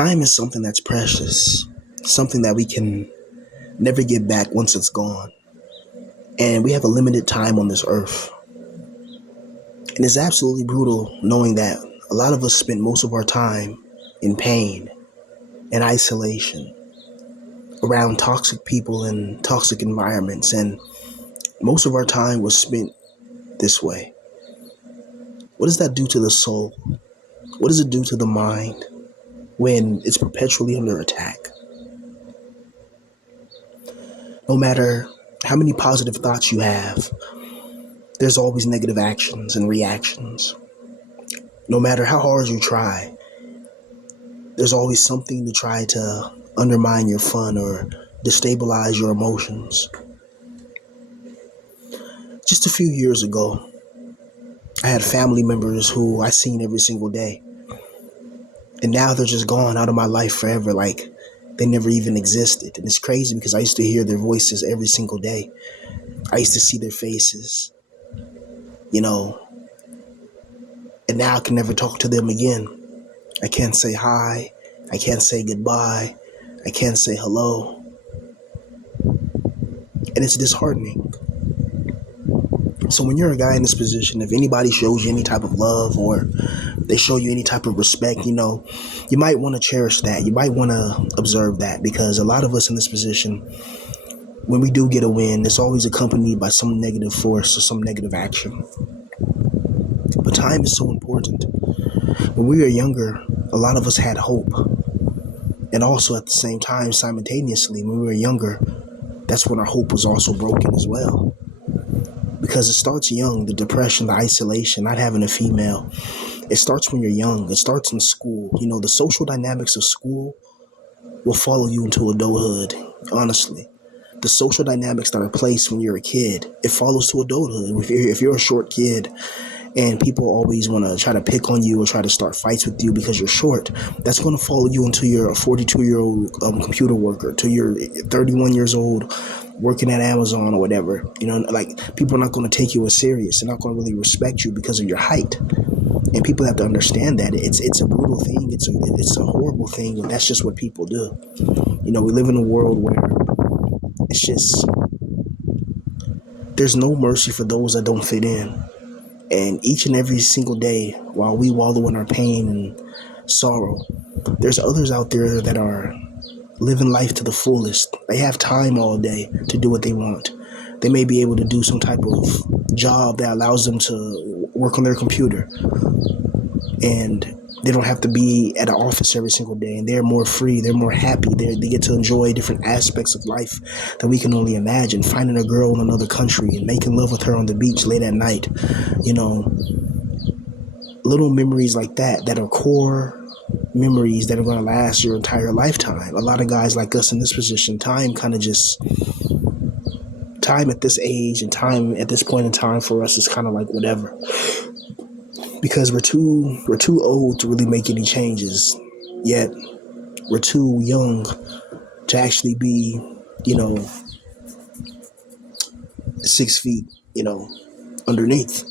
Time is something that's precious, something that we can never get back once it's gone. And we have a limited time on this earth. And it's absolutely brutal knowing that a lot of us spend most of our time in pain and isolation around toxic people and toxic environments. And most of our time was spent this way. What does that do to the soul? What does it do to the mind when it's perpetually under attack? No matter how many positive thoughts you have, there's always negative actions and reactions. No matter how hard you try, there's always something to try to undermine your fun or destabilize your emotions. Just a few years ago, I had family members who I seen every single day. And now they're just gone out of my life forever, like they never even existed. And it's crazy because I used to hear their voices every single day. I used to see their faces, you know, and now I can never talk to them again. I can't say hi. I can't say goodbye. I can't say hello. And it's disheartening. So when you're a guy in this position, if anybody shows you any type of love or they show you any type of respect, you might want to cherish that. You might want to observe that, because a lot of us in this position, when we do get a win, it's always accompanied by some negative force or some negative action. But time is so important. When we were younger, a lot of us had hope. And also at the same time, simultaneously, when we were younger, that's when our hope was also broken as well. Because it starts young, the depression, the isolation, not having a female. It starts when you're young. It starts in school. The social dynamics of school will follow you into adulthood, honestly. The social dynamics that are placed when you're a kid, it follows to adulthood. If you're a short kid and people always want to try to pick on you or try to start fights with you because you're short, that's going to follow you until you're a 42-year-old computer worker, till you're 31 years old working at Amazon or whatever. People are not going to take you as serious. They're not going to really respect you because of your height. And people have to understand that it's a brutal thing. It's a horrible thing. And that's just what people do. We live in a world where it's just, there's no mercy for those that don't fit in. And each and every single day, while we wallow in our pain and sorrow, there's others out there that are living life to the fullest. They have time all day to do what they want. They may be able to do some type of job that allows them to work on their computer. And they don't have to be at an office every single day. And they're more free. They're more happy. They get to enjoy different aspects of life that we can only imagine. Finding a girl in another country and making love with her on the beach late at night. Little memories like that are core memories that are going to last your entire lifetime. A lot of guys like us in this position, time at this age and time at this point in time for us is kind of like whatever. Because we're too old to really make any changes, yet we're too young to actually be, 6 feet, underneath.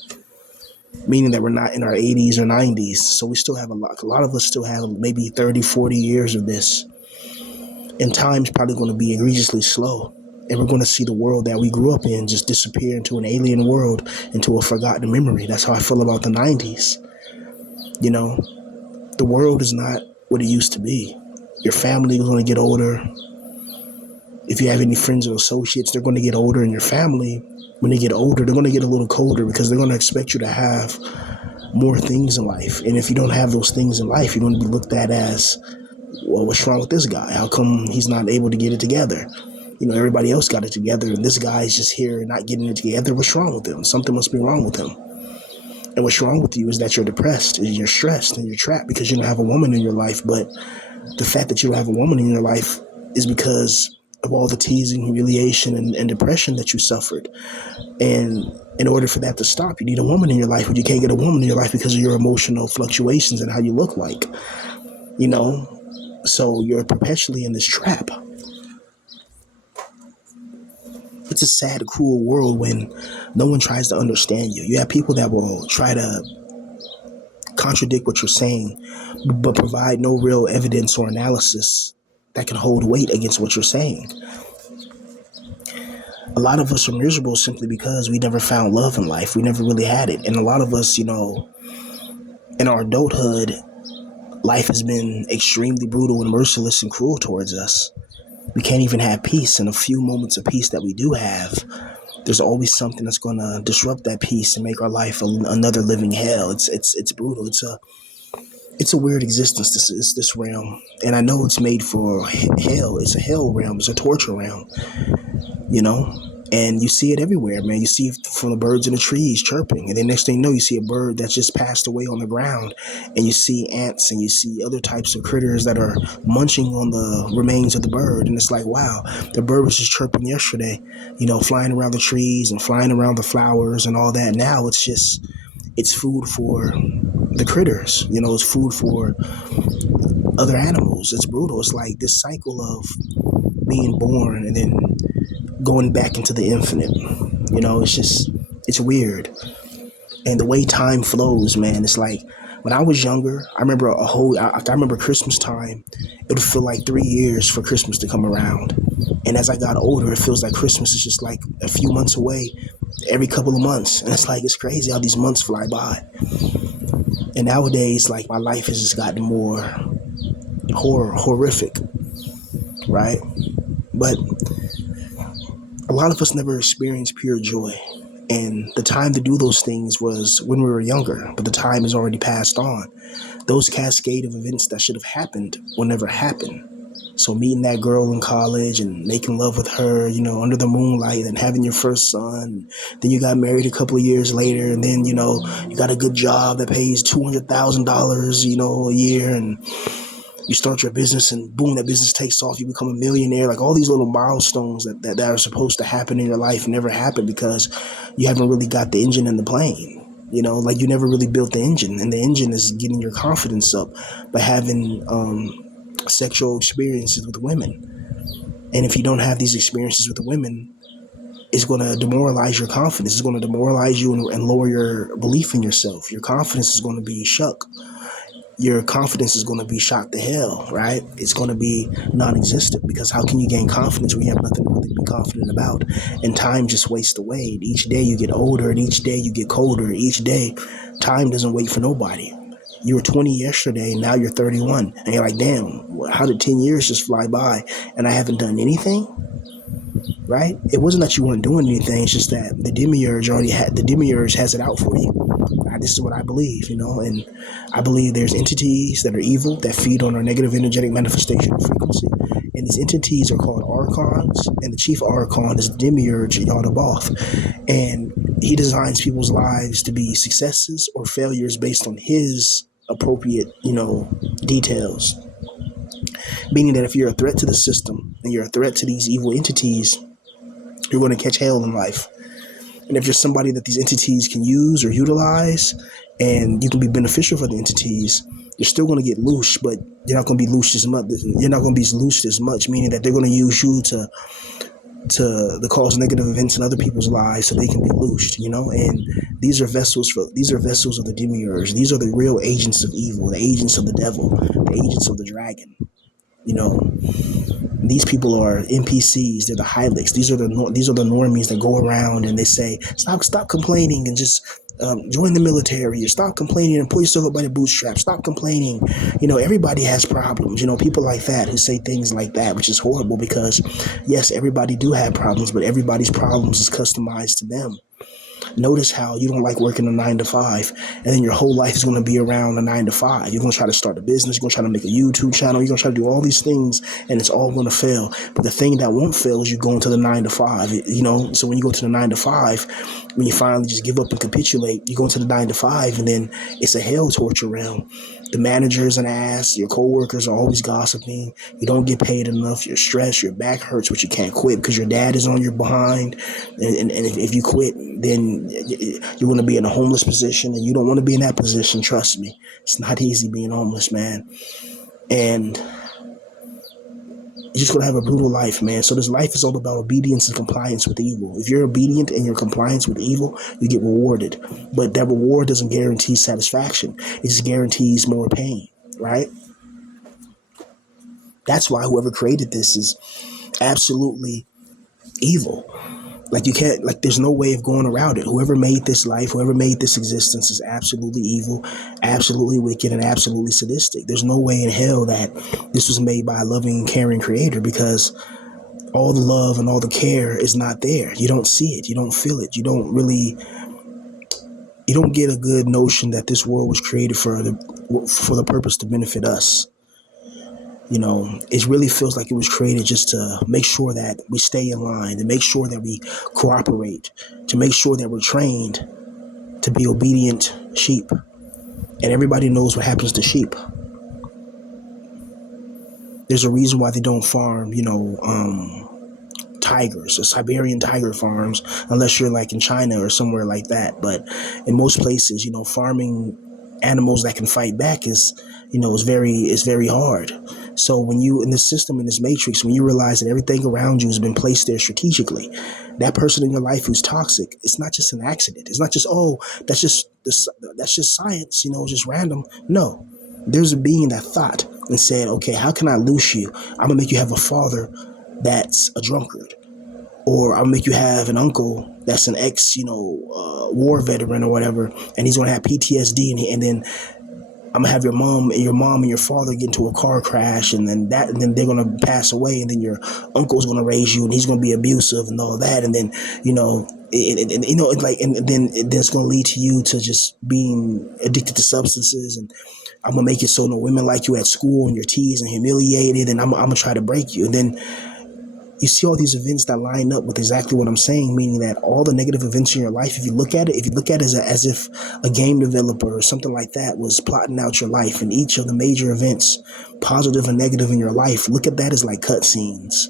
Meaning that we're not in our 80s or 90s. So we still have a lot of us still have maybe 30, 40 years of this. And time's probably going to be egregiously slow. And we're going to see the world that we grew up in just disappear into an alien world, into a forgotten memory. That's how I feel about the 90s. The world is not what it used to be. Your family is going to get older. If you have any friends or associates, they're going to get older. And your family, when they get older, they're going to get a little colder because they're going to expect you to have more things in life. And if you don't have those things in life, you're going to be looked at as, well, what's wrong with this guy? How come he's not able to get it together? Everybody else got it together, and this guy's just here not getting it together. What's wrong with him? Something must be wrong with him. And what's wrong with you is that you're depressed, and you're stressed, and you're trapped because you don't have a woman in your life. But the fact that you don't have a woman in your life is because of all the teasing, humiliation, and depression that you suffered. And in order for that to stop, you need a woman in your life, but you can't get a woman in your life because of your emotional fluctuations and how you look like. So you're perpetually in this trap. It's a sad, cruel world when no one tries to understand you. You have people that will try to contradict what you're saying, but provide no real evidence or analysis that can hold weight against what you're saying. A lot of us are miserable simply because we never found love in life. We never really had it. And a lot of us, in our adulthood, life has been extremely brutal and merciless and cruel towards us. We can't even have peace. And a few moments of peace that we do have, there's always something that's going to disrupt that peace and make our life another living hell. It's brutal. It's a weird existence. This realm, and I know it's made for hell. It's a hell realm. It's a torture realm. you know? And you see it everywhere, man. You see it from the birds in the trees chirping. And then next thing you know, you see a bird that's just passed away on the ground. And you see ants and you see other types of critters that are munching on the remains of the bird. And it's like, wow, the bird was just chirping yesterday, flying around the trees and flying around the flowers and all that. Now it's food for the critters. It's food for other animals. It's brutal. It's like this cycle of being born and then going back into the infinite. It's weird. And the way time flows, man, it's like when I was younger, I remember Christmas time, it would feel like 3 years for Christmas to come around. And as I got older, it feels like Christmas is just like a few months away every couple of months. And it's crazy how these months fly by. And nowadays, like, my life has just gotten more horrific, right? But a lot of us never experienced pure joy. And the time to do those things was when we were younger, but the time has already passed on. Those cascade of events that should have happened will never happen. So meeting that girl in college and making love with her, under the moonlight, and having your first son. Then you got married a couple of years later, and then, you got a good job that pays $200,000, a year, and you start your business and boom, that business takes off. You become a millionaire. Like, all these little milestones that are supposed to happen in your life never happen because you haven't really got the engine in the plane. Like, you never really built the engine, and the engine is getting your confidence up by having sexual experiences with women. And if you don't have these experiences with the women, it's going to demoralize your confidence. It's going to demoralize you and lower your belief in yourself. Your confidence is going to be shook. Your confidence is going to be shot to hell, right? It's going to be non-existent, because how can you gain confidence when you have nothing to really be confident about? And time just wastes away. Each day you get older, and each day you get colder. Each day, time doesn't wait for nobody. You were 20 yesterday, and now you're 31. And you're like, damn, how did 10 years just fly by and I haven't done anything? Right? It wasn't that you weren't doing anything. It's just that the demiurge has it out for you. This is what I believe, and I believe there's entities that are evil that feed on our negative energetic manifestation of frequency. And these entities are called archons, and the chief archon is demiurge Yaldabaoth. And he designs people's lives to be successes or failures based on his appropriate, details. Meaning that if you're a threat to the system and you're a threat to these evil entities, you're going to catch hell in life. And if you're somebody that these entities can use or utilize, and you can be beneficial for the entities, you're still going to get loose, but you're not going to be loosed as much. You're not going to be loosed as much, meaning that they're going to use you to cause negative events in other people's lives so they can be loosed, And these are vessels of the demiurge. These are the real agents of evil, the agents of the devil, the agents of the dragon. These people are NPCs. They're the Hylics. These are the normies that go around and they say, stop complaining and just join the military, or stop complaining and pull yourself up by the bootstraps. Stop complaining. Everybody has problems. People like that who say things like that, which is horrible, because yes, everybody do have problems, but everybody's problems is customized to them. Notice how you don't like working a 9 to 5, and then your whole life is going to be around a 9 to 5. You're going to try to start a business. You're going to try to make a YouTube channel. You're going to try to do all these things, and it's all going to fail. But the thing that won't fail is you go into the 9 to 5. So when you go to the 9 to 5, when you finally just give up and capitulate, you go into the 9 to 5, and then it's a hell torture realm. The manager's an ass. Your coworkers are always gossiping. You don't get paid enough. You're stressed. Your back hurts, but you can't quit because your dad is on your behind. And if you quit, then you're going to be in a homeless position, and you don't want to be in that position. Trust me. It's not easy being homeless, man. And you're just gonna have a brutal life, man. So this life is all about obedience and compliance with evil. If you're obedient and you're compliance with evil, you get rewarded. But that reward doesn't guarantee satisfaction. It just guarantees more pain, right? That's why whoever created this is absolutely evil. Like you can't, like there's no way of going around it. Whoever made this life, whoever made this existence is absolutely evil, absolutely wicked, and absolutely sadistic. There's no way in hell that this was made by a loving and caring creator, because all the love and all the care is not there. You don't see it. You don't feel it. You don't get a good notion that this world was created for the purpose to benefit us. It really feels like it was created just to make sure that we stay in line, to make sure that we cooperate, to make sure that we're trained to be obedient sheep. And everybody knows what happens to sheep. There's a reason why they don't farm, tigers or Siberian tiger farms, unless you're like in China or somewhere like that. But in most places, farming animals that can fight back is very hard. So when you in this system, in this matrix, when you realize that everything around you has been placed there strategically, that person in your life who's toxic, it's not just an accident. It's not just, oh, that's just science, just random. No, there's a being that thought and said, okay, how can I loose you? I'm gonna make you have a father that's a drunkard, or I'll make you have an uncle that's an ex, war veteran or whatever, and he's gonna have PTSD, and then I'm gonna have your mom and your father get into a car crash, and then they're gonna pass away, and then your uncle's gonna raise you, and he's gonna be abusive and all that, and then it's like, and then that's gonna lead to you to just being addicted to substances, and I'm gonna make it so no women like you at school, and you're teased and humiliated, and I'm gonna try to break you, and then you see all these events that line up with exactly what I'm saying, meaning that all the negative events in your life, if you look at it as if a game developer or something like that was plotting out your life, and each of the major events, positive and negative in your life, look at that as like cutscenes.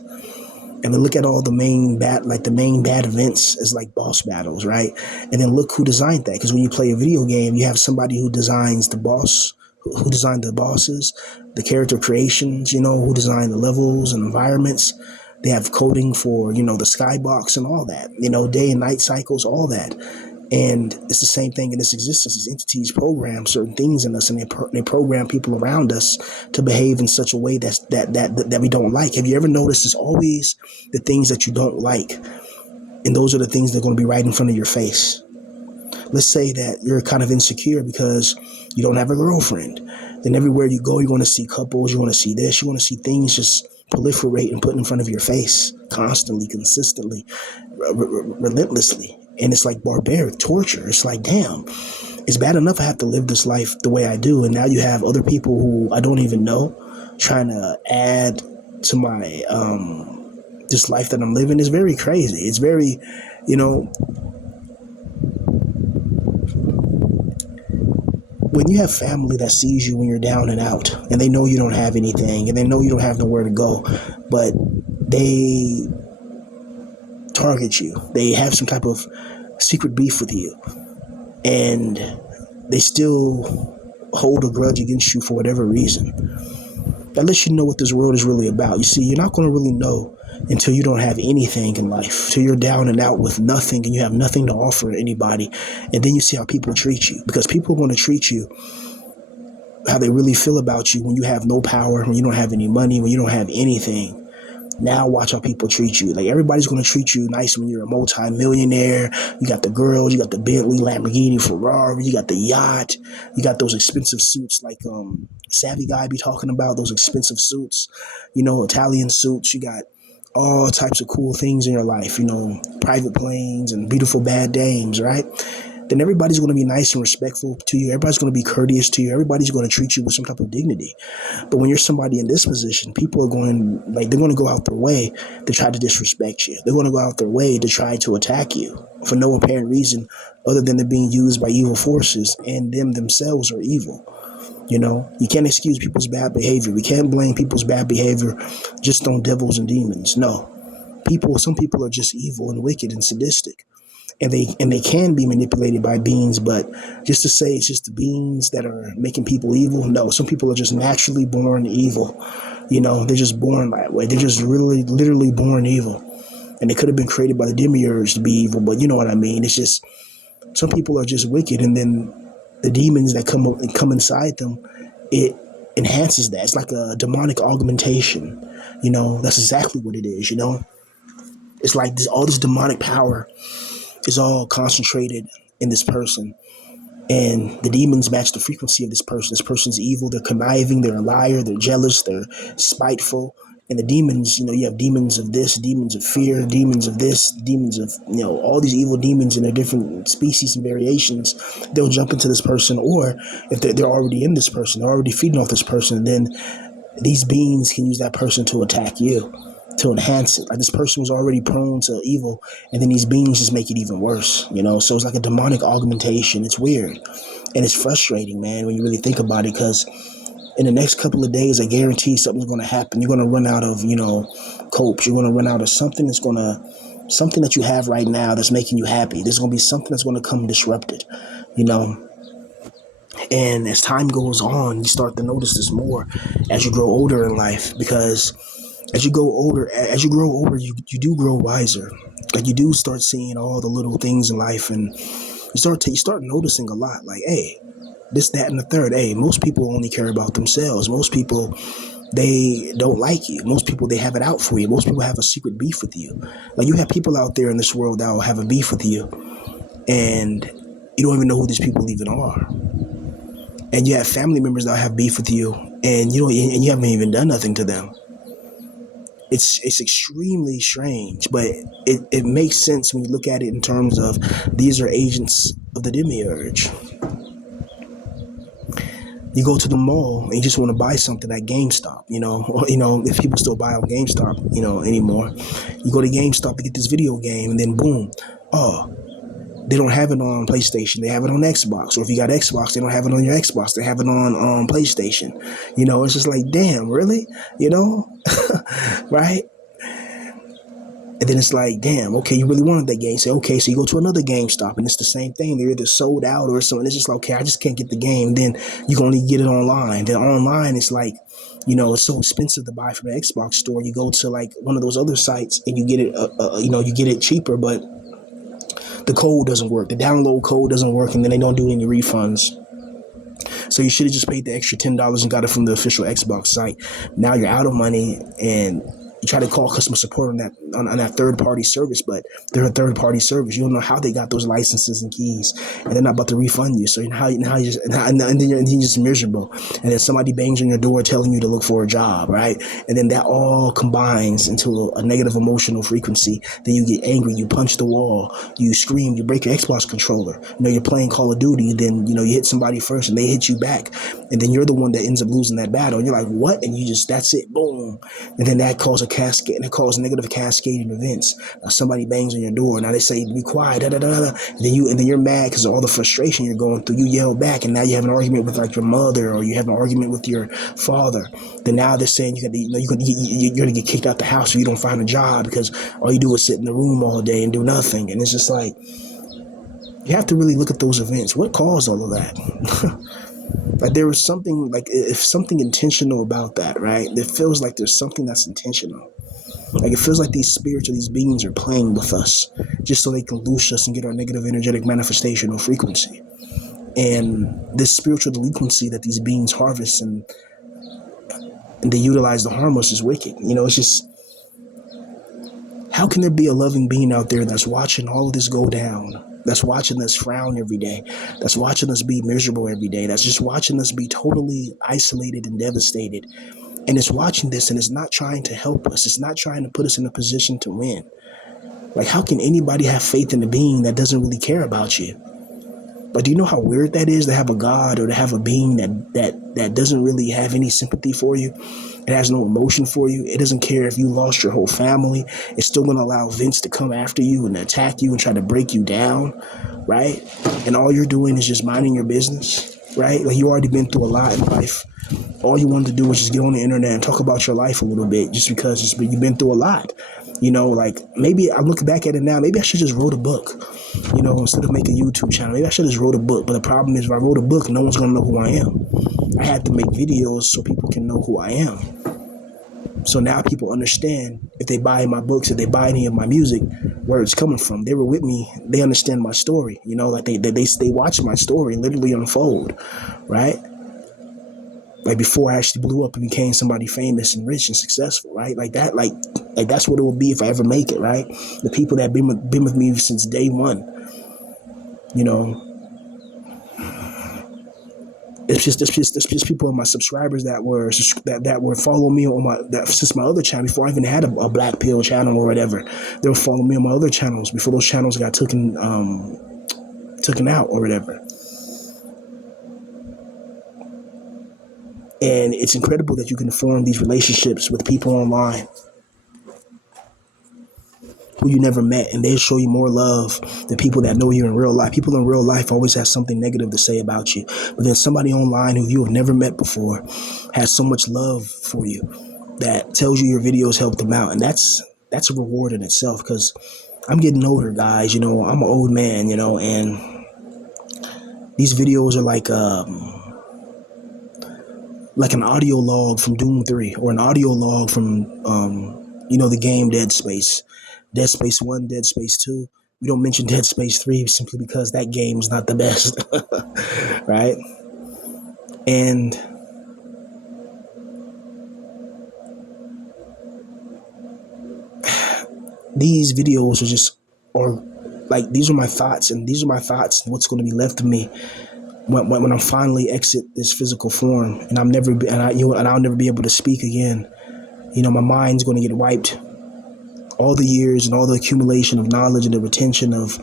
And then look at all the main bad events as like boss battles, right? And then look who designed that. Because when you play a video game, you have somebody who designs the boss, who designed the bosses, the character creations, who designed the levels and environments. They have coding for, the skybox and all that, day and night cycles, all that. And it's the same thing in this existence. These entities program certain things in us, and they program people around us to behave in such a way that we don't like. Have you ever noticed it's always the things that you don't like, and those are the things that are going to be right in front of your face? Let's say that you're kind of insecure because you don't have a girlfriend. Then everywhere you go, you're going to see couples, you're going to see this, you're going to see things just proliferate and put in front of your face constantly, consistently, relentlessly. And it's like barbaric torture. It's like, damn, it's bad enough I have to live this life the way I do. And now you have other people who I don't even know trying to add to my, this life that I'm living. Is very crazy. It's very, when you have family that sees you when you're down and out, and they know you don't have anything, and they know you don't have nowhere to go, but they target you, they have some type of secret beef with you, and they still hold a grudge against you for whatever reason, that lets you know what this world is really about. You see, you're not going to really know until you don't have anything in life, till you're down and out with nothing and you have nothing to offer anybody. And then you see how people treat you, because people are going to treat you how they really feel about you when you have no power, when you don't have any money, when you don't have anything. Now watch how people treat you. Like, everybody's going to treat you nice when you're a multi-millionaire. You got the girls, you got the Bentley, Lamborghini, Ferrari, you got the yacht, you got those expensive suits like Savvy Guy be talking about, those expensive suits, Italian suits. You got all types of cool things in your life, private planes and beautiful bad dames, right? Then everybody's going to be nice and respectful to you. Everybody's going to be courteous to you. Everybody's going to treat you with some type of dignity. But when you're somebody in this position, people are they're going to go out their way to try to disrespect you. They're going to go out their way to try to attack you for no apparent reason other than they're being used by evil forces, and themselves are evil. You can't excuse people's bad behavior. We can't blame people's bad behavior just on devils and demons. No. Some people are just evil and wicked and sadistic. And they can be manipulated by beings, but just to say it's just the beings that are making people evil, no. Some people are just naturally born evil. They're just born that way. They're just really, literally born evil. And they could have been created by the demiurge to be evil, but you know what I mean. It's just some people are just wicked, and then the demons that come inside them, it enhances that. It's like a demonic augmentation. That's exactly what it is. It's like all this demonic power is all concentrated in this person. And the demons match the frequency of this person. This person's evil, they're conniving, they're a liar, they're jealous, they're spiteful. And the demons, you have demons of this, demons of fear, demons of this, demons of, all these evil demons in their different species and variations. They'll jump into this person, or if they're already in this person, they're already feeding off this person, then these beings can use that person to attack you, to enhance it. Like this person was already prone to evil, and then these beings just make it even worse, So it's like a demonic augmentation. It's weird. And it's frustrating, man, when you really think about it, because in the next couple of days, I guarantee something's going to happen. You're going to run out of, copes. You're going to run out of something something that you have right now that's making you happy. There's going to be something that's going to come disrupted, And as time goes on, you start to notice this more as you grow older in life, because as you grow older, you do grow wiser. Like you do start seeing all the little things in life, and you start noticing a lot. Like, hey, this, that, and the third. Hey, most people only care about themselves. Most people, they don't like you. Most people, they have it out for you. Most people have a secret beef with you. Like you have people out there in this world that will have a beef with you, and you don't even know who these people even are. And you have family members that have beef with you, and you haven't even done nothing to them. It's extremely strange, but it makes sense when you look at it in terms of these are agents of the demiurge. You go to the mall and you just want to buy something at GameStop, or, if people still buy on GameStop, anymore. You go to GameStop to get this video game, and then boom, they don't have it on PlayStation. They have it on Xbox. Or if you got Xbox, they don't have it on your Xbox. They have it on PlayStation. It's just like, damn, really? Right? And then it's like, damn, okay, you really wanted that game. Say, okay, so you go to another GameStop, and it's the same thing. They're either sold out or something. It's just like, okay, I just can't get the game. Then you can only get it online. Then online, it's like, it's so expensive to buy from the Xbox store. You go to like one of those other sites and you get it, you get it cheaper, but the code doesn't work. The download code doesn't work, and then they don't do any refunds. So you should have just paid the extra $10 and got it from the official Xbox site. Now you're out of money, and you try to call customer support on that third-party service, but they're a third-party service. You don't know how they got those licenses and keys, and they're not about to refund you. So then you're just miserable. And then somebody bangs on your door telling you to look for a job, right? And then that all combines into a negative emotional frequency. Then you get angry, you punch the wall, you scream, you break your Xbox controller. You're playing Call of Duty, then you hit somebody first and they hit you back, and then you're the one that ends up losing that battle. And you're like, what? And that's it, boom. And then that causes cascade, and it causes negative cascading events. Now somebody bangs on your door. Now they say, be quiet, da da da da. And then you're mad because of all the frustration you're going through. You yell back, and now you have an argument with like your mother, or you have an argument with your father. Then now they're saying you're gonna get kicked out the house if you don't find a job, because all you do is sit in the room all day and do nothing. And it's just like, you have to really look at those events. What caused all of that? Like there was something, like if something intentional about that, right? It feels like there's something that's intentional. Like it feels like these spirits or these beings are playing with us just so they can loose us and get our negative energetic manifestation or frequency. And this spiritual delinquency that these beings harvest and they utilize to harm us is wicked. It's just, how can there be a loving being out there that's watching all of this go down? That's watching us frown every day. That's watching us be miserable every day. That's just watching us be totally isolated and devastated. And it's watching this and it's not trying to help us. It's not trying to put us in a position to win. Like, how can anybody have faith in a being that doesn't really care about you? But do you know how weird that is, to have a God or to have a being that doesn't really have any sympathy for you? It has no emotion for you. It doesn't care if you lost your whole family. It's still going to allow Vince to come after you and attack you and try to break you down, right? And all you're doing is just minding your business, right? Like, you already been through a lot in life. All you wanted to do was just get on the internet and talk about your life a little bit, just because you've been through a lot. Like, maybe I look back at it now, maybe I should just wrote a book, instead of making a YouTube channel. Maybe I should just wrote a book. But the problem is, if I wrote a book, no one's going to know who I am. I had to make videos so people can know who I am. So now people understand, if they buy my books, if they buy any of my music, where it's coming from. They were with me. They understand my story. You know, like they watch my story literally unfold, right? Like before I actually blew up and became somebody famous and rich and successful, right? Like that, like that's what it will be if I ever make it, right? The people that been with me since day one, you know, it's just people, my subscribers that were following me on since my other channel, before I even had a Black Pill channel or whatever. They were following me on my other channels before those channels got taken out or whatever. And it's incredible that you can form these relationships with people online who you never met, and they'll show you more love than people that know you in real life. People in real life always have something negative to say about you, but then somebody online who you have never met before has so much love for you that tells you your videos helped them out, and that's a reward in itself. Because I'm getting older, guys. You know, I'm an old man. You know, and these videos are like an audio log from Doom 3 or an audio log from the game Dead Space. Dead Space 1, Dead Space 2. We don't mention Dead Space 3 simply because that game is not the best. Right? And these videos these are my thoughts, and these are my thoughts and what's going to be left of me when I finally exit this physical form, and I'll never be able to speak again. You know, my mind's going to get wiped. All the years and all the accumulation of knowledge and the retention of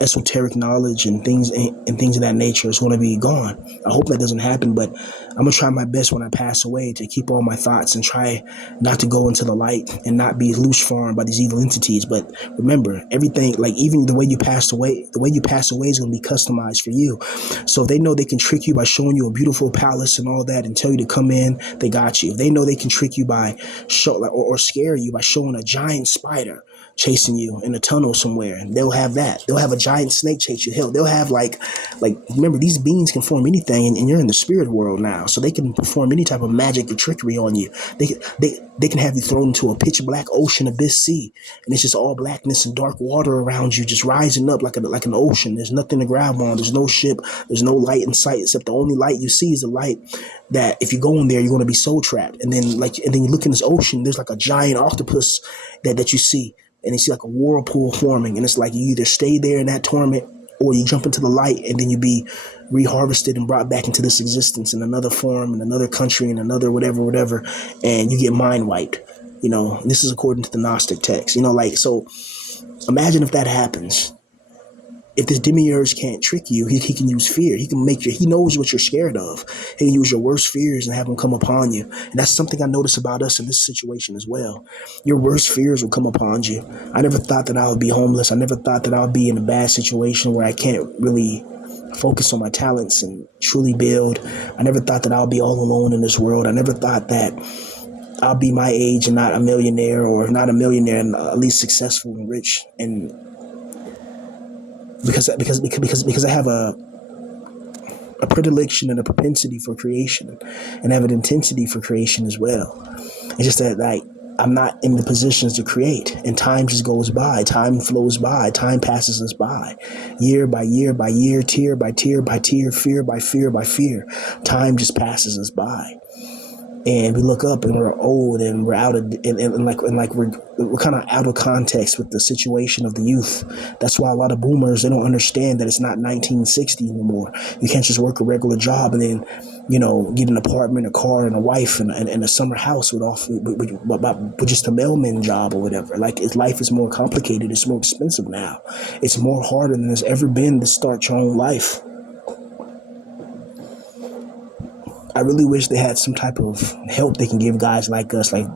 esoteric knowledge and things of that nature is going to be gone. I hope that doesn't happen, but I'm going to try my best when I pass away to keep all my thoughts and try not to go into the light and not be loose farmed by these evil entities. But remember, everything, like even the way you passed away, is going to be customized for you. So if they know they can trick you by showing you a beautiful palace and all that and tell you to come in, they got you. If they know they can trick you by or scare you by showing a giant spider chasing you in a tunnel somewhere, and they'll have that. They'll have a giant snake chase you. Hell, they'll have like remember, these beings can form anything, and you're in the spirit world now, so they can perform any type of magic or trickery on you. They can have you thrown into a pitch black ocean abyss sea, and it's just all blackness and dark water around you, just rising up like an ocean. There's nothing to grab on. There's no ship. There's no light in sight, except the only light you see is the light that if you go in there, you're going to be soul trapped. And then you look in this ocean, there's like a giant octopus that you see. And you see like a whirlpool forming, and it's like you either stay there in that torment or you jump into the light, and then you be reharvested and brought back into this existence in another form, in another country, in another whatever, and you get mind wiped. You know, and this is according to the Gnostic text. You know, so imagine if that happens. If this demiurge can't trick you, he can use fear. He knows what you're scared of. He can use your worst fears and have them come upon you. And that's something I notice about us in this situation as well. Your worst fears will come upon you. I never thought that I would be homeless. I never thought that I would be in a bad situation where I can't really focus on my talents and truly build. I never thought that I would be all alone in this world. I never thought that I'll be my age and not a millionaire, or not a millionaire and at least successful and rich. And because I have a predilection and a propensity for creation, and have an intensity for creation as well. It's just that I'm not in the positions to create, and time just goes by. Time flows by. Time passes us by, year by year by year, tear by tear by tear, fear by fear by fear. Time just passes us by. And we look up and we're old and we're out of we're kind of out of context with the situation of the youth. That's why a lot of boomers, they don't understand that it's not 1960 anymore. You can't just work a regular job and then, get an apartment, a car, and a wife and a summer house with just a mailman job or whatever. Life is more complicated. It's more expensive now. It's more harder than it's ever been to start your own life. I really wish they had some type of help they can give guys like us, like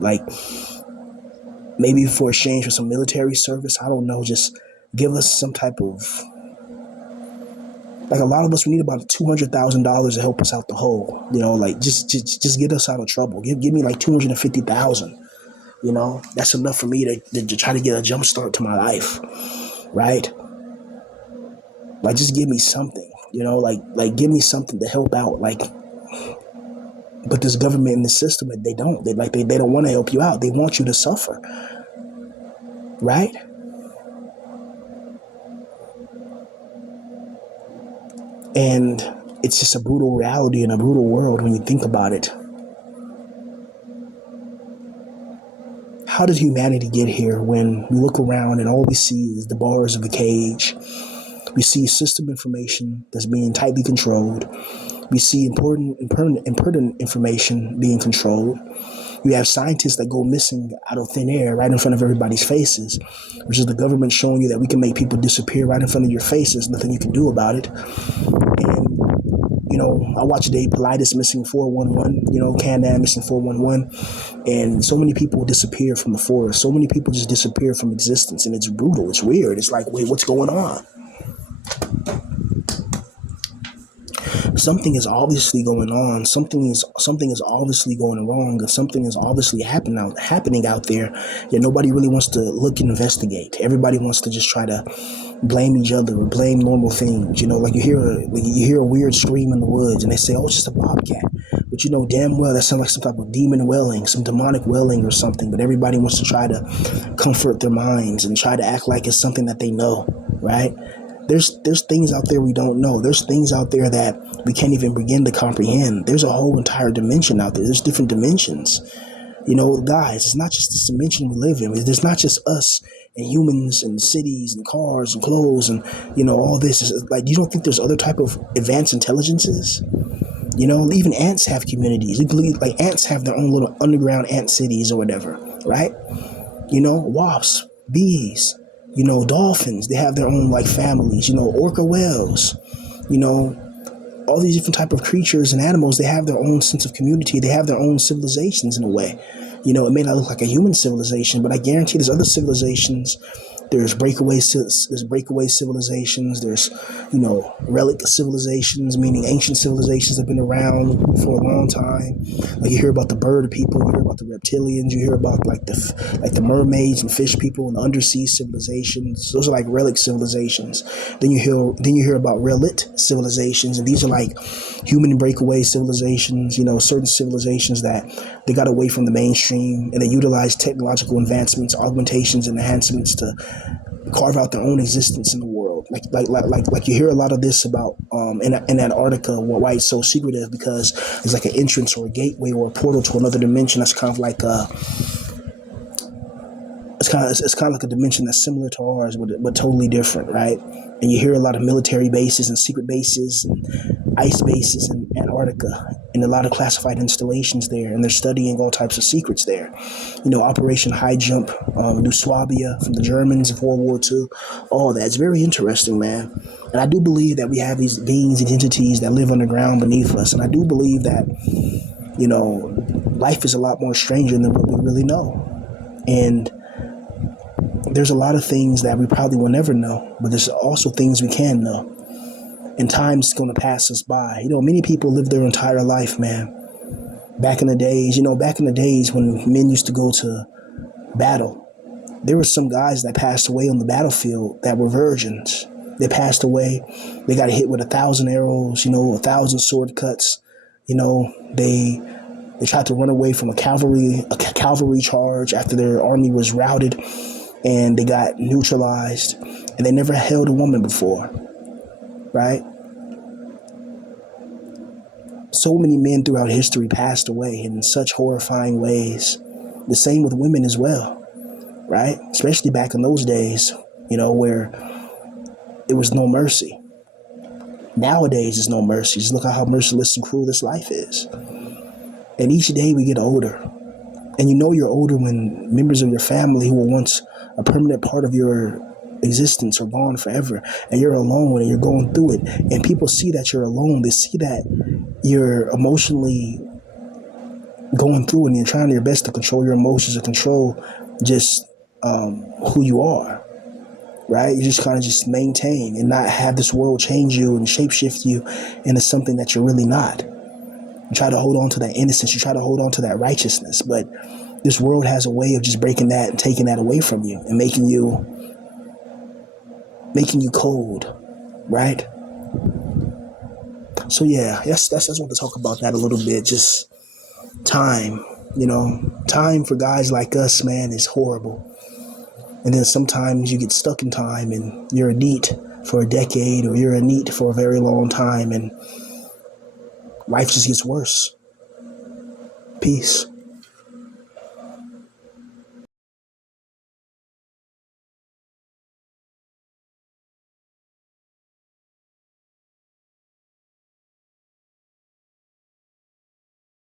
maybe for exchange for some military service. I don't know, just give us some type of, a lot of us, we need about $200,000 to help us out the hole. Just get us out of trouble. Give me like $250,000. That's enough for me to try to get a jump start to my life, right? Just give me something, give me something to help out, But this government and this system, they don't. They don't want to help you out. They want you to suffer, right? And it's just a brutal reality in a brutal world when you think about it. How did humanity get here when we look around and all we see is the bars of a cage? We see system information that's being tightly controlled. We see important information being controlled. You have scientists that go missing out of thin air right in front of everybody's faces, which is the government showing you that we can make people disappear right in front of your faces. Nothing you can do about it. And I watch Dave Politis missing 411, Candan missing 411, and so many people disappear from the forest. So many people just disappear from existence, and it's brutal. It's weird. It's like, wait, what's going on? Something is obviously going on. Something is obviously going wrong. Something is obviously happening out there. Yet nobody really wants to look and investigate. Everybody wants to just try to blame each other or blame normal things. Like you hear a weird scream in the woods, and they say, "Oh, it's just a bobcat." But you know damn well that sounds like some type of demon wailing, some demonic wailing or something. But everybody wants to try to comfort their minds and try to act like it's something that they know, right? There's things out there we don't know. There's things out there that we can't even begin to comprehend. There's a whole entire dimension out there. There's different dimensions. Guys, it's not just this dimension we live in. There's not just us and humans and cities and cars and clothes and all this. Is like, you don't think there's other type of advanced intelligences? Even ants have communities. Like ants have their own little underground ant cities or whatever, right? Wasps, bees, dolphins, they have their own like families, orca whales, all these different type of creatures and animals, they have their own sense of community. They have their own civilizations in a way. It may not look like a human civilization, but I guarantee there's other civilizations. There's breakaway civilizations. There's, relic civilizations, meaning ancient civilizations that have been around for a long time. Like you hear about the bird people, you hear about the reptilians, you hear about like the mermaids and fish people and the undersea civilizations. Those are like relic civilizations. Then you hear about relict civilizations, and these are like human breakaway civilizations. Certain civilizations that they got away from the mainstream and they utilize technological advancements, augmentations, and enhancements to carve out their own existence in the world. Like you hear a lot of this about in Antarctica, why it's so secretive, because it's like an entrance or a gateway or a portal to another dimension. That's kind of like it's kind of like a dimension that's similar to ours, but totally different, right? And you hear a lot of military bases and secret bases and ice bases in Antarctica, and a lot of classified installations there, and they're studying all types of secrets there. Operation High Jump, New Swabia from the Germans in World War II. All that's very interesting, man. And I do believe that we have these beings and entities that live underground beneath us, and I do believe that life is a lot more stranger than what we really know. And there's a lot of things that we probably will never know, but there's also things we can know. And time's going to pass us by. Many people live their entire life, man. Back in the days when men used to go to battle, there were some guys that passed away on the battlefield that were virgins. They passed away. They got hit with 1,000 arrows, 1,000 sword cuts. They tried to run away from a cavalry charge after their army was routed, and they got neutralized, and they never held a woman before, right? So many men throughout history passed away in such horrifying ways. The same with women as well, right? Especially back in those days, where it was no mercy. Nowadays, there's no mercy. Just look at how merciless and cruel this life is. And each day we get older. And you're older when members of your family who were once a permanent part of your existence are gone forever, and you're alone and you're going through it, and people see that you're alone. They see that you're emotionally going through it, and you're trying your best to control your emotions and control just who you are, right? You just kind of just maintain and not have this world change you and shapeshift you into something that you're really not. You try to hold on to that innocence, you try to hold on to that righteousness, but this world has a way of just breaking that and taking that away from you and making you cold, right? So yeah, that's I just want to talk about that a little bit. Just Time, time for guys like us, man, is horrible. And then sometimes you get stuck in time and you're a NEET for a decade, or you're a NEET for a very long time, and life just gets worse. Peace.